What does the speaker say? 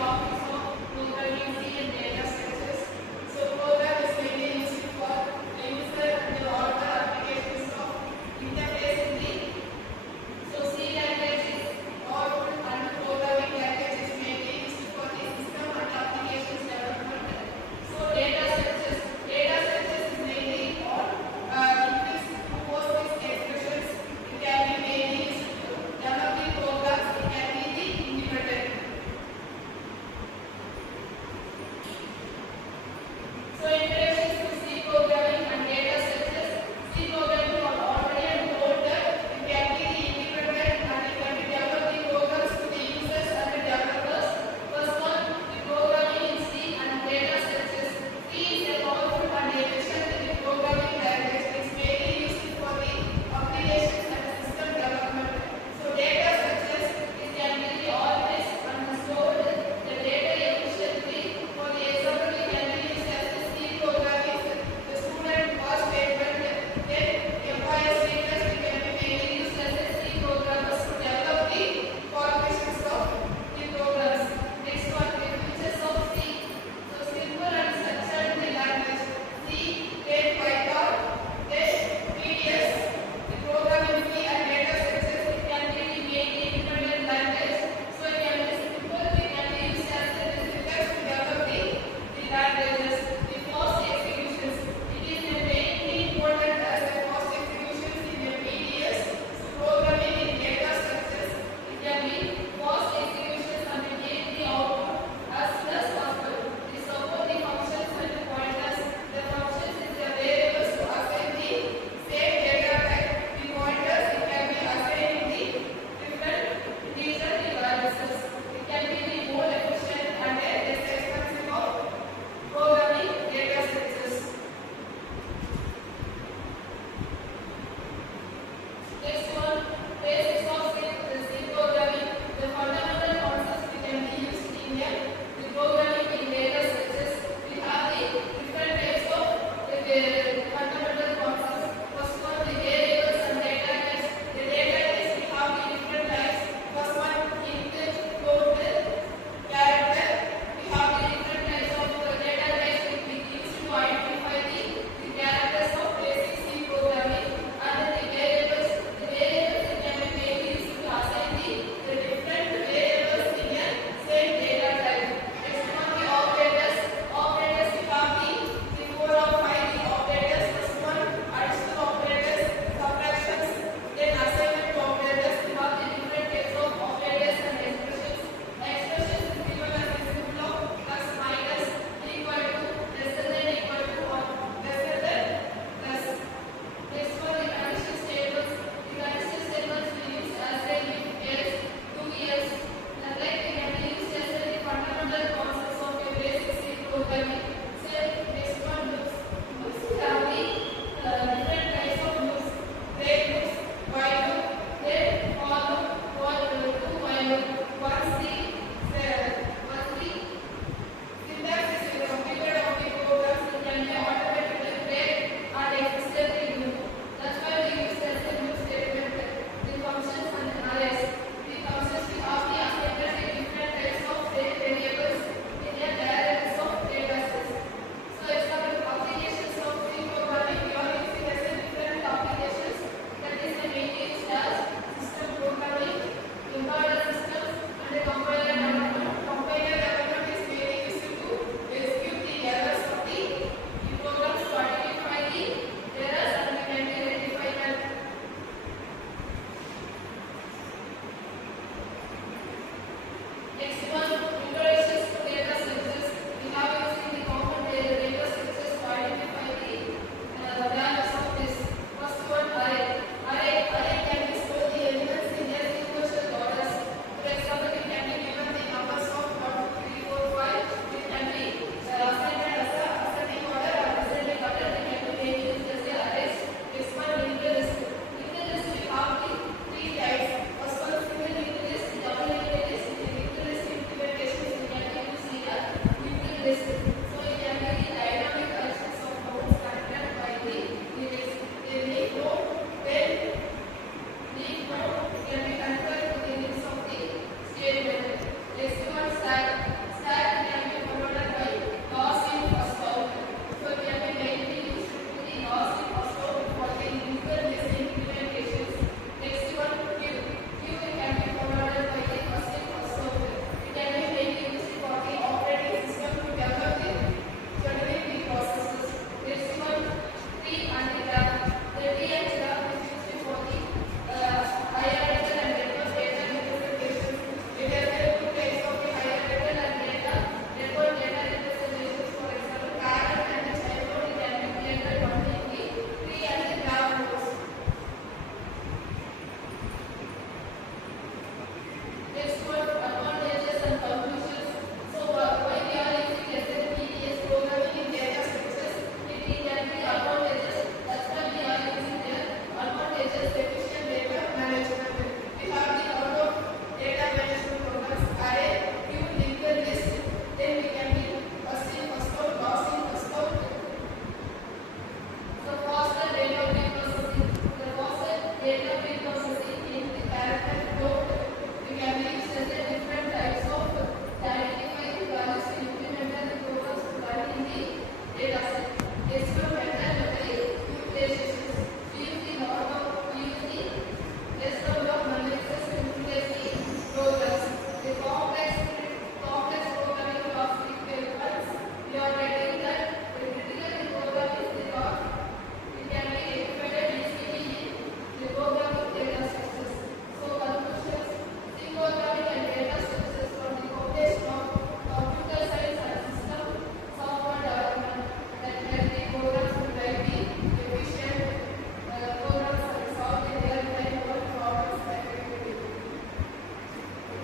topics of programming and data structures. So program is mainly used for user and all the applications of interface in the so C language is powerful and programming language is mainly used for the system and applications development. So data structures is mainly on inputs to postfix expressions. It can be mainly used to develop the programs. It can be the independent. So introduction to C programming and data structures. C programming are already told that it can be the independent and it can be develop the programs to the users and the developers. First one, the programming in C and data structures. C is a powerful and efficient programming language. It is mainly used for the applications and system development. So data structures it can be the organized and stored the data efficiently. For the example, it can be used as the C programming, the student was statement, then employer status, it can be mainly used as a C programmers to develop the formulations of the programs. Next one, the features of C. So simple and structured the language. C, then Python, then VDS. The programming C and data structures it can be the main independent language. So it can be simple, it can be used as a syntax to develop the languages. The fast executions. It is a mainly important as a fast executions in the VDS. So programming in data structures it can be fast executions and we get the output as soon as possible. We support the functions and the pointers. The functions is the variables to assign the same data type. The pointers it can be assigned in the different regional devices. It can be the more efficient and less expensive of programming data structures. Next one, basics of C programming. The fundamental concepts we can be used in the programming in data structures. We have the different types of the fundamental concepts. First one, the variables and data types. The data types we have the different types. First one, int, float, character. We have the different types of data types which we use to identify the characters of basic C programming. And then the variables it can be mainly used to assign the different variables in a same data type. Next one, the operators. Operators we have the 4 or 5 the operators. First one, additional operators, subtractions, then assignment operators. We have the different types of operators and expressions. Expressions is given as a symbol of plus, minus, equal to, lesser than, equal to, or lesser than, plus. Next one, the condition statements. The condition statements we use as a if else, do else. Like we can be used as the fundamental concepts of a basic C programming. Say next one, loops. Loops we have the different types of loops. Break loops, while loop, then for loop, do while loop. Once the syntax is completed of the programs, it can be automatically break and extend the loop. That's why we use as a loop statement. The functions and arrays. The functions we have the assigned different types of variables in a database of data sets. So example applications of C programming we are using as a different applications that is mainly used as system programming, embedded systems and the compiler development. Compiler development is mainly used to execute the errors of the programs to identify the errors and we can rectify them. Next one, introductions to data structures. We have using the common data structures to identify the values of this. First one, array. Array can be store the elements in their sequential orders. For example, it can be given the numbers of 1, 2, 3, 4, 5. It can be assigned as a ascending order or descending order. It can be mainly used as the arrays. Next one, linked list. Linked list we have the 3 types. First one, single linked list, double linked list. The linked list implementations we can use here. Linked list.